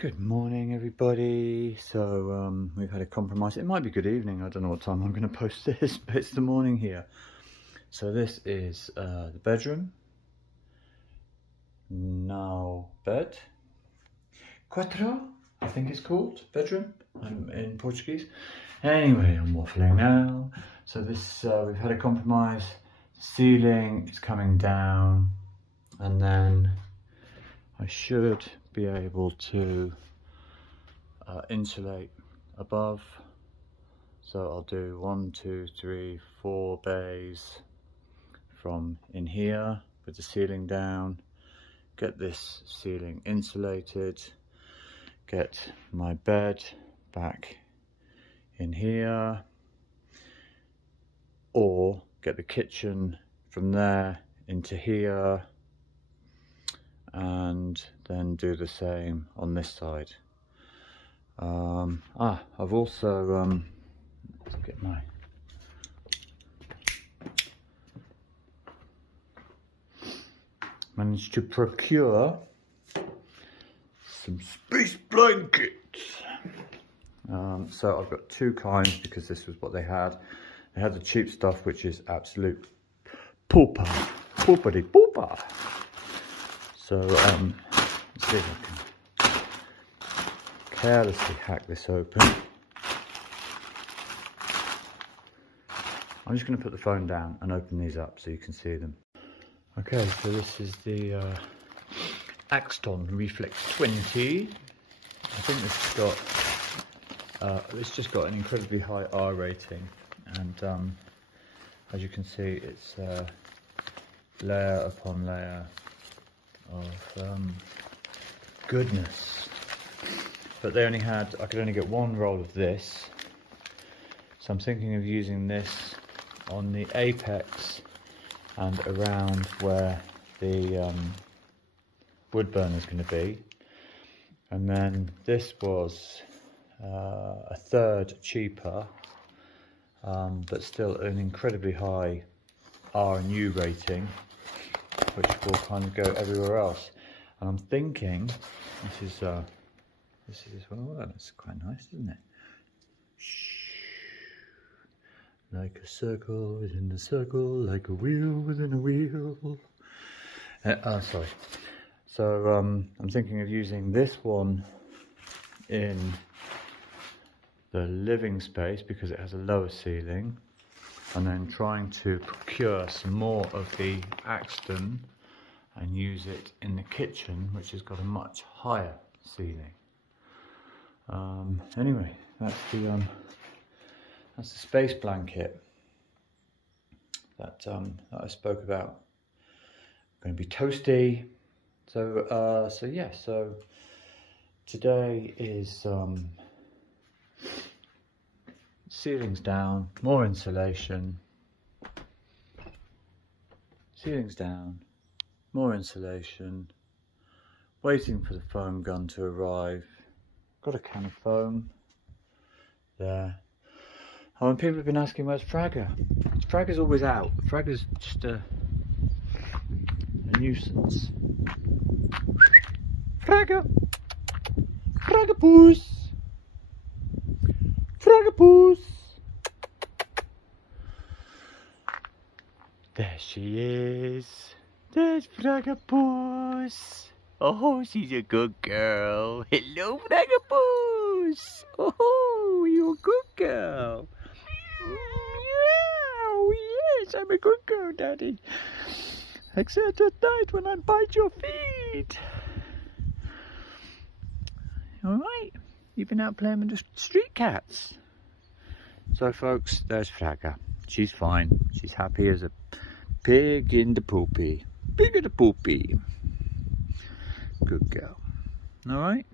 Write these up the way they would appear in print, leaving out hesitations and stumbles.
Good morning, everybody. So we've had a compromise. It might be good evening. I don't know what time I'm going to post this, but it's the morning here. So this is the bedroom. Now bed. Quatro, I think it's called, bedroom. I'm in Portuguese. Anyway, I'm waffling now. So this, we've had a compromise. The ceiling is coming down, and then I should be able to insulate above. So I'll do 1, 2, 3, 4 bays from in here with the ceiling down, get this ceiling insulated, get my bed back in here, or get the kitchen from there into here, and then do the same on this side. I've also let's get my managed to procure some space blankets. So I've got two kinds because this was what they had. They had the cheap stuff, which is absolute pooper, poopity pooper. So let's see if I can carelessly hack this open. I'm just going to put the phone down and open these up so you can see them. Okay, so this is the Axton Reflex 20. I think this has got, it's just got an incredibly high R rating, and as you can see, it's layer upon layer of goodness. But they only had, I could only get one roll of this, so I'm thinking of using this on the apex and around where the wood burner is going to be. And then this was a third cheaper, but still an incredibly high R and U rating, which will kind of go everywhere else. And I'm thinking this is well, that's quite nice, isn't it? Shh. Like a circle within a circle, like a wheel within a wheel. Sorry. So I'm thinking of using this one in the living space because it has a lower ceiling, and then trying to procure some more of the Axton and use it in the kitchen, which has got a much higher ceiling. Anyway, that's the space blanket that I spoke about. Going to be toasty. So yeah. So today is ceilings down, more insulation. Ceilings down, more insulation. Waiting for the foam gun to arrive. Got a can of foam there. Oh, and people have been asking where's Fragger. Fragger's always out. Fragger's just a nuisance. Fragger! Fraggerpoos! Fraggerpoos! There she is. There's Fraggerpoos. Oh, she's a good girl. Hello, Fraggerpoos. Oh, you're a good girl. Yeah, yes, I'm a good girl, Daddy. Except at night when I bite your feet. Alright, you've been out playing with the street cats. So folks, there's Fragger. She's fine. She's happy as a pig in the poopy. Pig in the poopy. Good girl. Alright.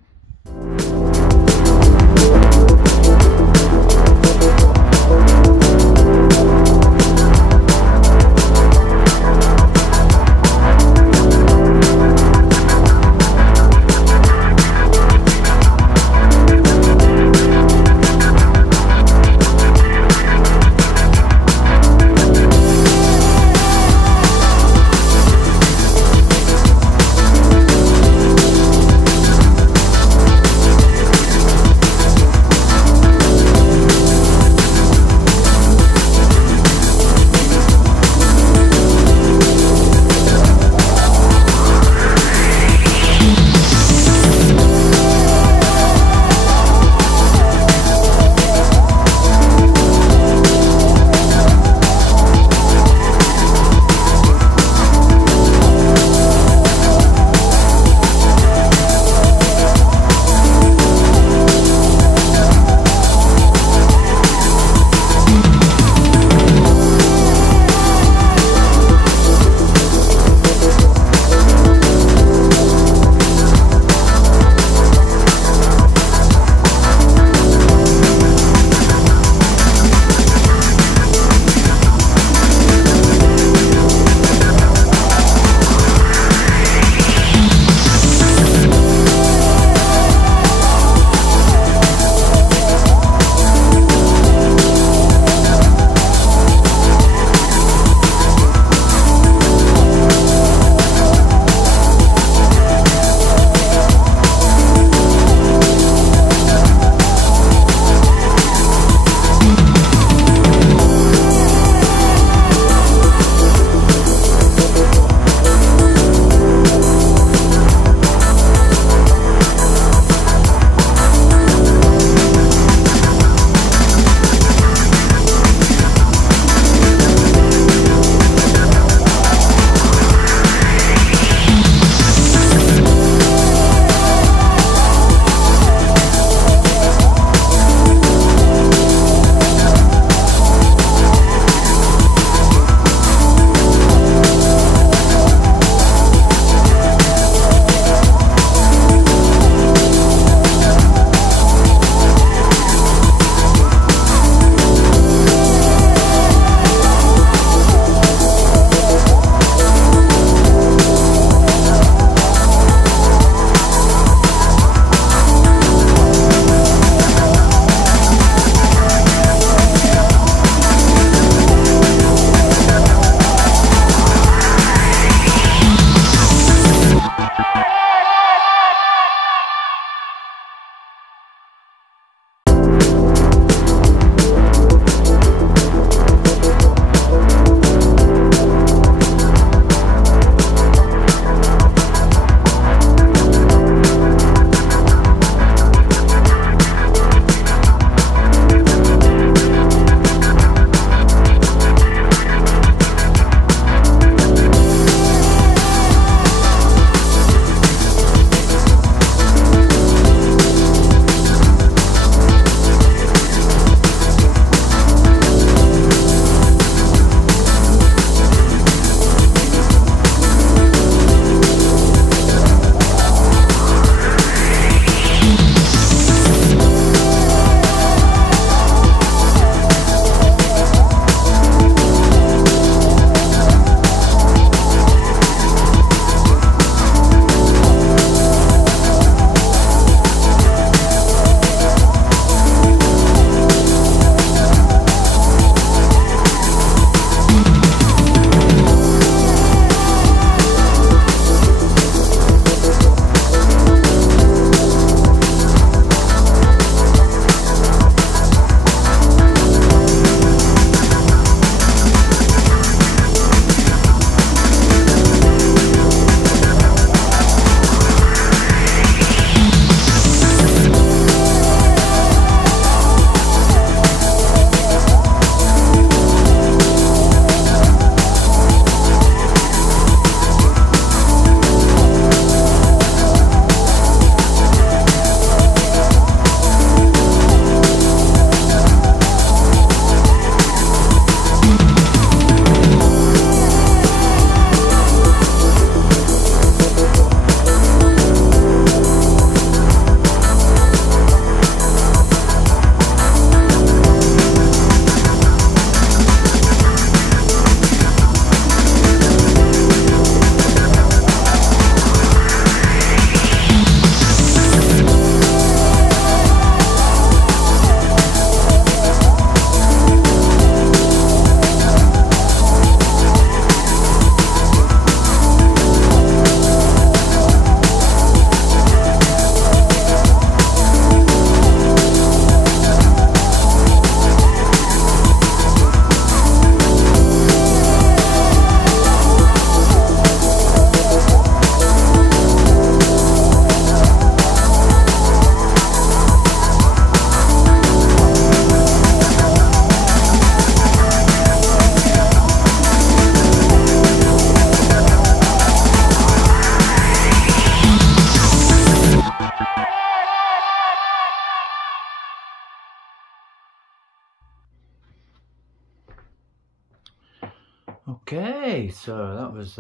Okay, so that was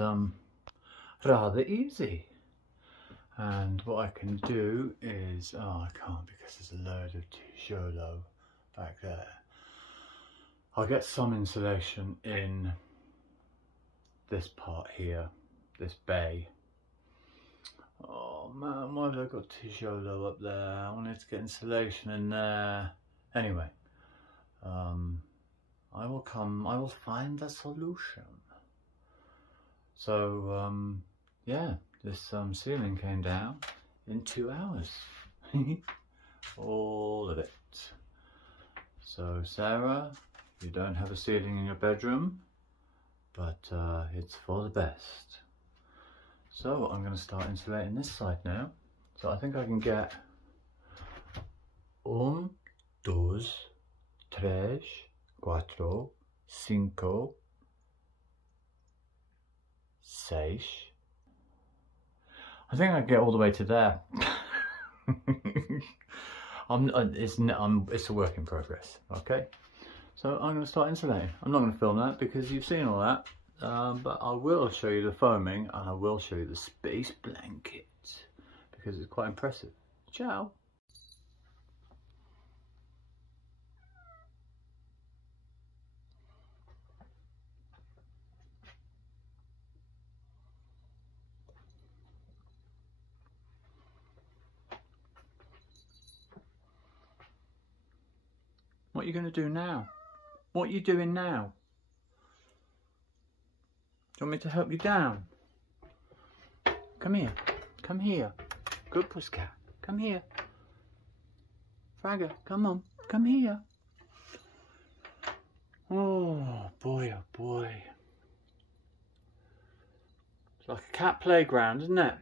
rather easy. And what I can do is, oh, I can't because there's a load of tijolo back there. I'll get some insulation in this part here, this bay. Oh man, why have I got tijolo up there? I wanted to get insulation in there. Anyway, I will find a solution. So, yeah, this ceiling came down in 2 hours. All of it. So, Sarah, you don't have a ceiling in your bedroom, but it's for the best. So, I'm going to start insulating this side now. So, I think I can get 1, 2, 3, 4, 5, 6. I think I can get all the way to there. It's a work in progress, okay? So I'm going to start insulating. I'm not going to film that because you've seen all that, but I will show you the foaming and I will show you the space blanket because it's quite impressive. Ciao! What are you going to do now? What are you doing now? Do you want me to help you down? Come here. Come here. Good pussycat. Come here. Fragger, come on. Come here. Oh boy, oh boy. It's like a cat playground, isn't it?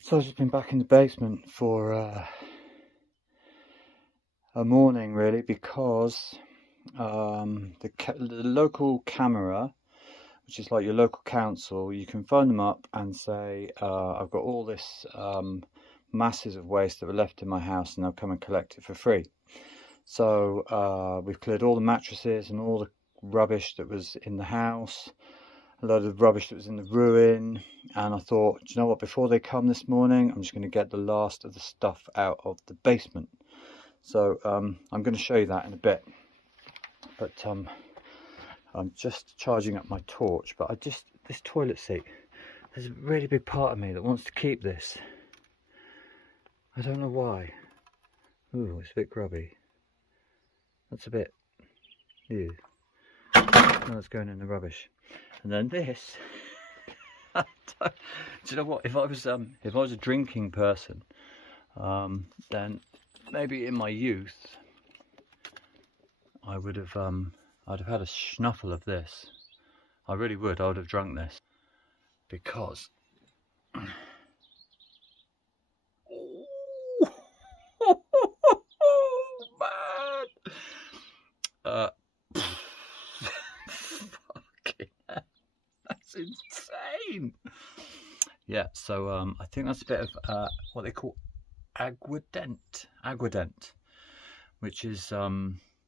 So I've just been back in the basement for morning really, because the local camera, which is like your local council, you can phone them up and say, I've got all this masses of waste that were left in my house and they'll come and collect it for free. So we've cleared all the mattresses and all the rubbish that was in the house, a load of rubbish that was in the ruin, and I thought, do you know what, before they come this morning, I'm just going to get the last of the stuff out of the basement. So I'm going to show you that in a bit, but I'm just charging up my torch. But this toilet seat, there's a really big part of me that wants to keep this. I don't know why. Ooh, it's a bit grubby. That's a bit, ew. No, that's going in the rubbish. And then this. Do you know what? If I was a drinking person, then maybe in my youth, I would have I'd have had a schnuffle of this. I really would. I would have drunk this, because fucking hell, that's insane. Yeah, so I think that's a bit of what they call aguardent, which is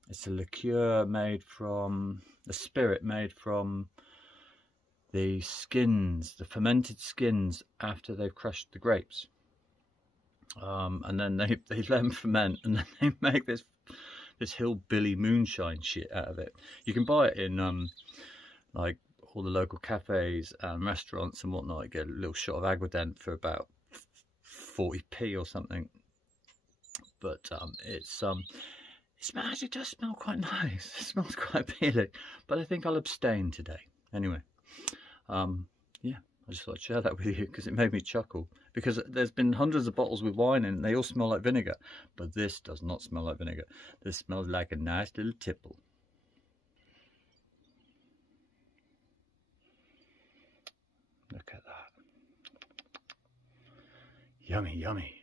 it's a liqueur made from a spirit made from the skins, the fermented skins after they've crushed the grapes, and then they let them ferment, and then they make this hillbilly moonshine shit out of it. You can buy it in like all the local cafes and restaurants and whatnot. You get a little shot of aguardent for about 40p or something. But it actually does smell quite nice. It smells quite appealing. But I think I'll abstain today. Anyway, yeah, I just thought I'd share that with you because it made me chuckle. Because there's been hundreds of bottles with wine in, and they all smell like vinegar. But this does not smell like vinegar. This smells like a nice little tipple. Look at that. Yummy, yummy.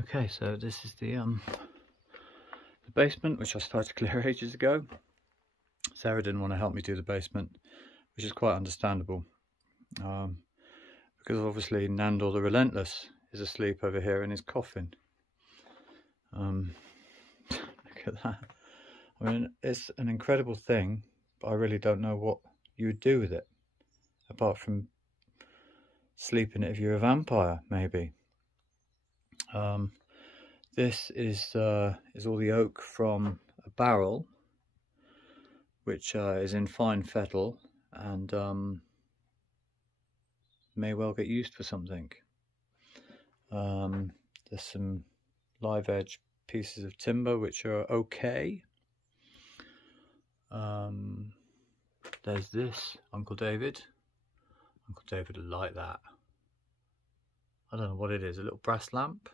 Okay, so this is the basement, which I started to clear ages ago. Sarah didn't want to help me do the basement, which is quite understandable, because obviously Nandor the Relentless is asleep over here in his coffin. Look at that. I mean, it's an incredible thing, but I really don't know what you would do with it, apart from sleep in it if you're a vampire, maybe. This is all the oak from a barrel, which is in fine fettle and may well get used for something. There's some live edge pieces of timber which are okay. There's this, Uncle David. Uncle David will like that. I don't know what it is, a little brass lamp.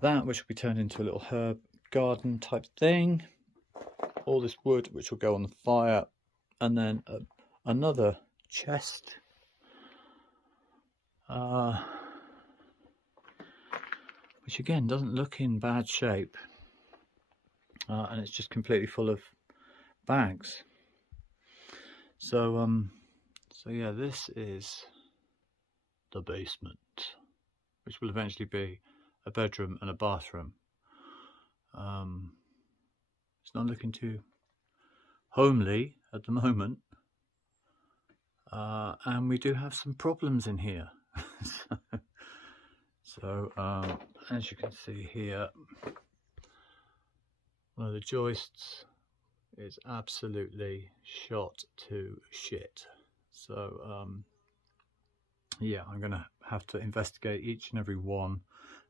That which will be turned into a little herb garden type thing. All this wood which will go on the fire, and then another chest. Which again doesn't look in bad shape, and it's just completely full of bags. So yeah, this is the basement, which will eventually be a bedroom and a bathroom. It's not looking too homely at the moment, and we do have some problems in here. So as you can see here, one of the joists is absolutely shot to shit. So yeah, I'm going to have to investigate each and every one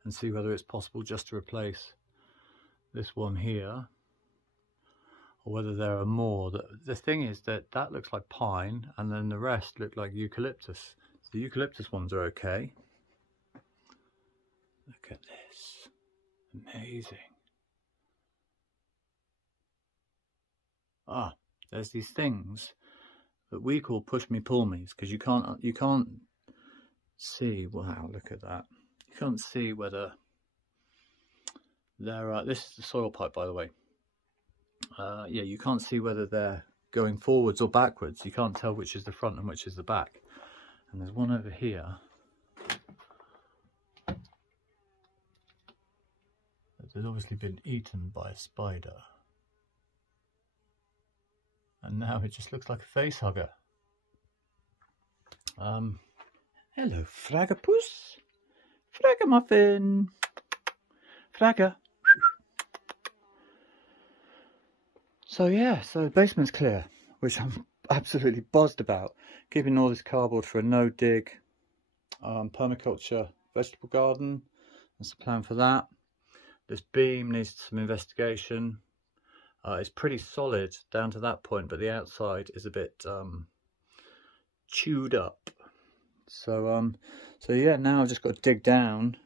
and see whether it's possible just to replace this one here, or whether there are more. The thing is that looks like pine, and then the rest look like eucalyptus. So the eucalyptus ones are okay. Look at this. Amazing. Ah, there's these things that we call push me pull me's, because you can't see. Wow, look at that. You can't see whether they're this is the soil pipe, by the way. Yeah, you can't see whether they're going forwards or backwards. You can't tell which is the front and which is the back. And there's one over here that has obviously been eaten by a spider. And now it just looks like a face hugger. Hello, Fragapus. Fragamuffin. Fragga. So yeah, so the basement's clear, which I'm absolutely buzzed about. Keeping all this cardboard for a no-dig permaculture vegetable garden. That's the plan for that. This beam needs some investigation. It's pretty solid down to that point, but the outside is a bit chewed up. So yeah, now I've just got to dig down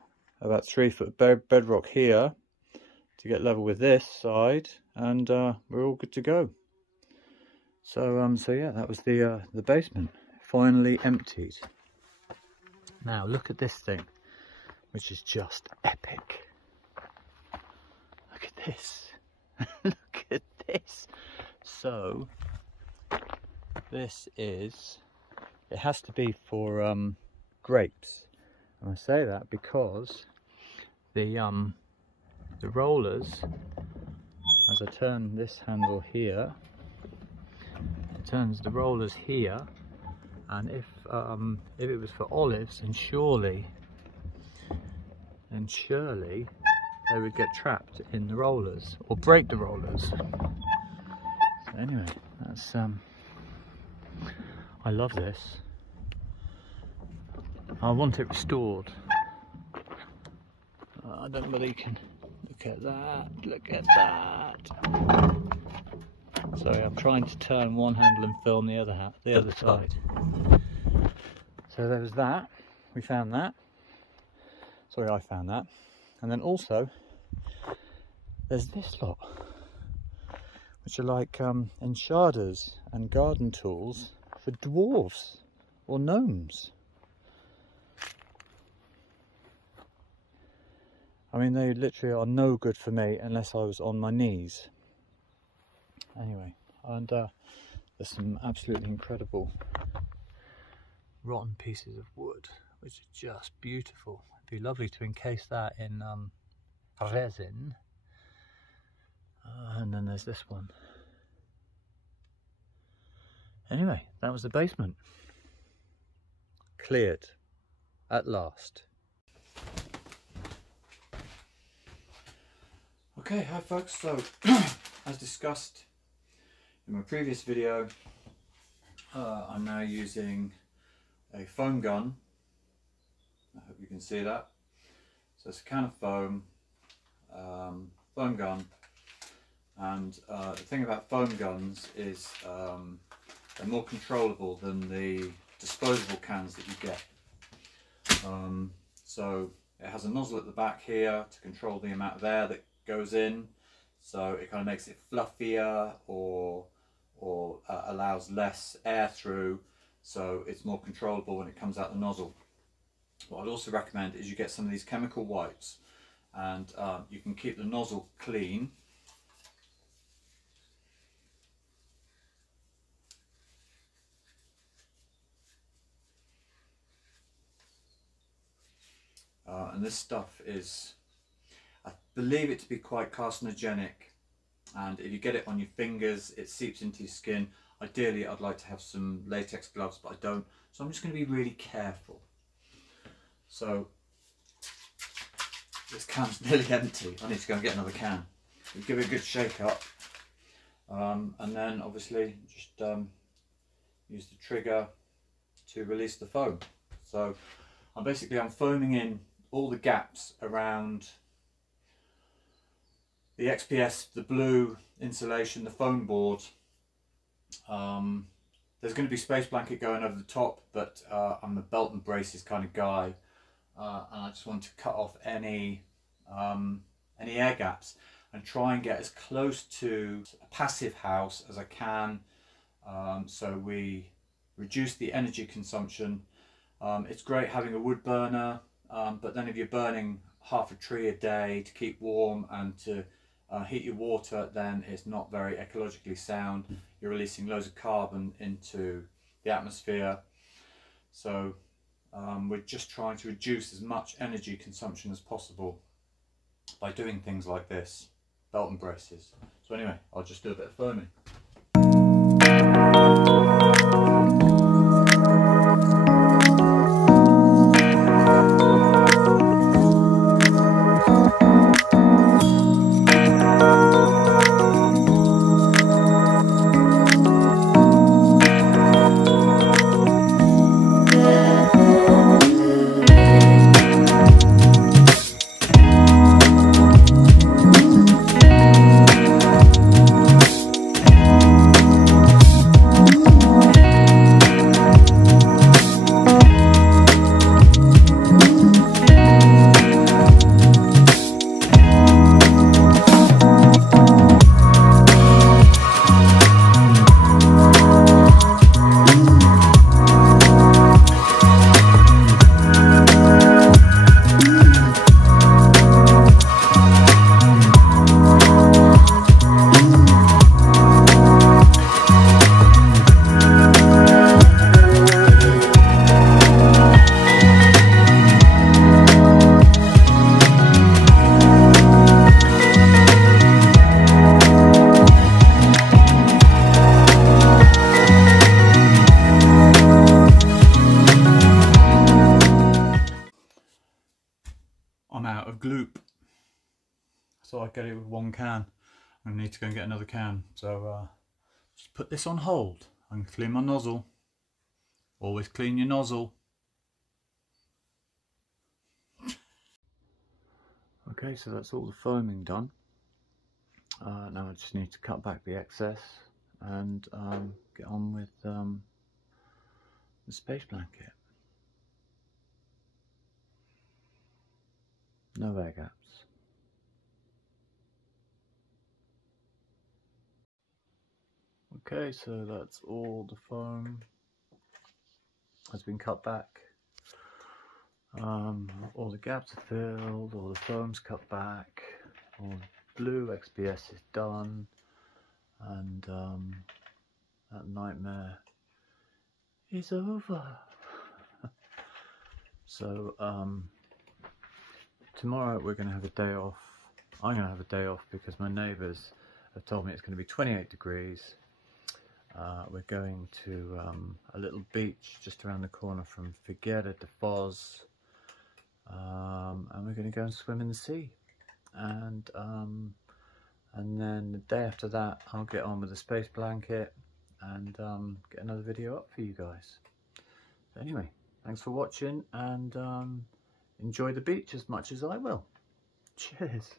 about 3 foot bedrock here to get level with this side, and we're all good to go. So yeah, that was the basement finally emptied. Now look at this thing, which is just epic. Look at this. Look at this. So this is, it has to be for grapes, and I say that because the rollers, as I turn this handle here, it turns the rollers here, and if it was for olives, then surely they would get trapped in the rollers or break the rollers. So anyway, that's I love this. I want it restored. I don't know whether you can look at that. Look at that. Sorry, I'm trying to turn one handle and film the other side. So there was that. We found that. Sorry, I found that. And then also, there's this lot, which are like enchilades and garden tools for dwarves or gnomes. I mean, they literally are no good for me unless I was on my knees. Anyway, and there's some absolutely incredible rotten pieces of wood, which are just beautiful. It'd be lovely to encase that in resin. And then there's this one. Anyway, that was the basement. Cleared at last. Okay, hi folks. So, as discussed in my previous video, I'm now using a foam gun. I hope you can see that. So it's a can of foam, foam gun, and the thing about foam guns is they're more controllable than the disposable cans that you get. So it has a nozzle at the back here to control the amount of air that goes in, so it kind of makes it fluffier or allows less air through, so it's more controllable when it comes out the nozzle. What I'd also recommend is you get some of these chemical wipes, and you can keep the nozzle clean. And this stuff is, I believe it to be quite carcinogenic, and if you get it on your fingers it seeps into your skin. Ideally I'd like to have some latex gloves, but I don't, so I'm just going to be really careful. So this can's nearly empty. I need to go and get another can. We'll give it a good shake up, and then obviously just use the trigger to release the foam. So I'm foaming in all the gaps around the XPS, the blue insulation, the foam board. There's going to be space blanket going over the top, but I'm a belt and braces kind of guy, and I just want to cut off any any air gaps, and try and get as close to a passive house as I can, so we reduce the energy consumption. It's great having a wood burner, but then if you're burning half a tree a day to keep warm and to heat your water, then it's not very ecologically sound. You're releasing loads of carbon into the atmosphere. So we're just trying to reduce as much energy consumption as possible by doing things like this, belt and braces. So anyway, I'll just do a bit of foaming. I'm out of gloop, so I get it with one can. I need to go and get another can, so just put this on hold and clean my nozzle. Always clean your nozzle. Okay, so that's all the foaming done. Now I just need to cut back the excess and get on with the space blanket. No air gaps. Okay, so that's all the foam has been cut back. All the gaps are filled, all the foam's cut back, all the blue XPS is done, and that nightmare is over. So tomorrow we're going to have a day off. I'm going to have a day off because my neighbours have told me it's going to be 28 degrees. We're going to a little beach just around the corner from Figueira de Foz, and we're going to go and swim in the sea. And then the day after that I'll get on with the space blanket and get another video up for you guys. So anyway, thanks for watching, and enjoy the beach as much as I will. Cheers.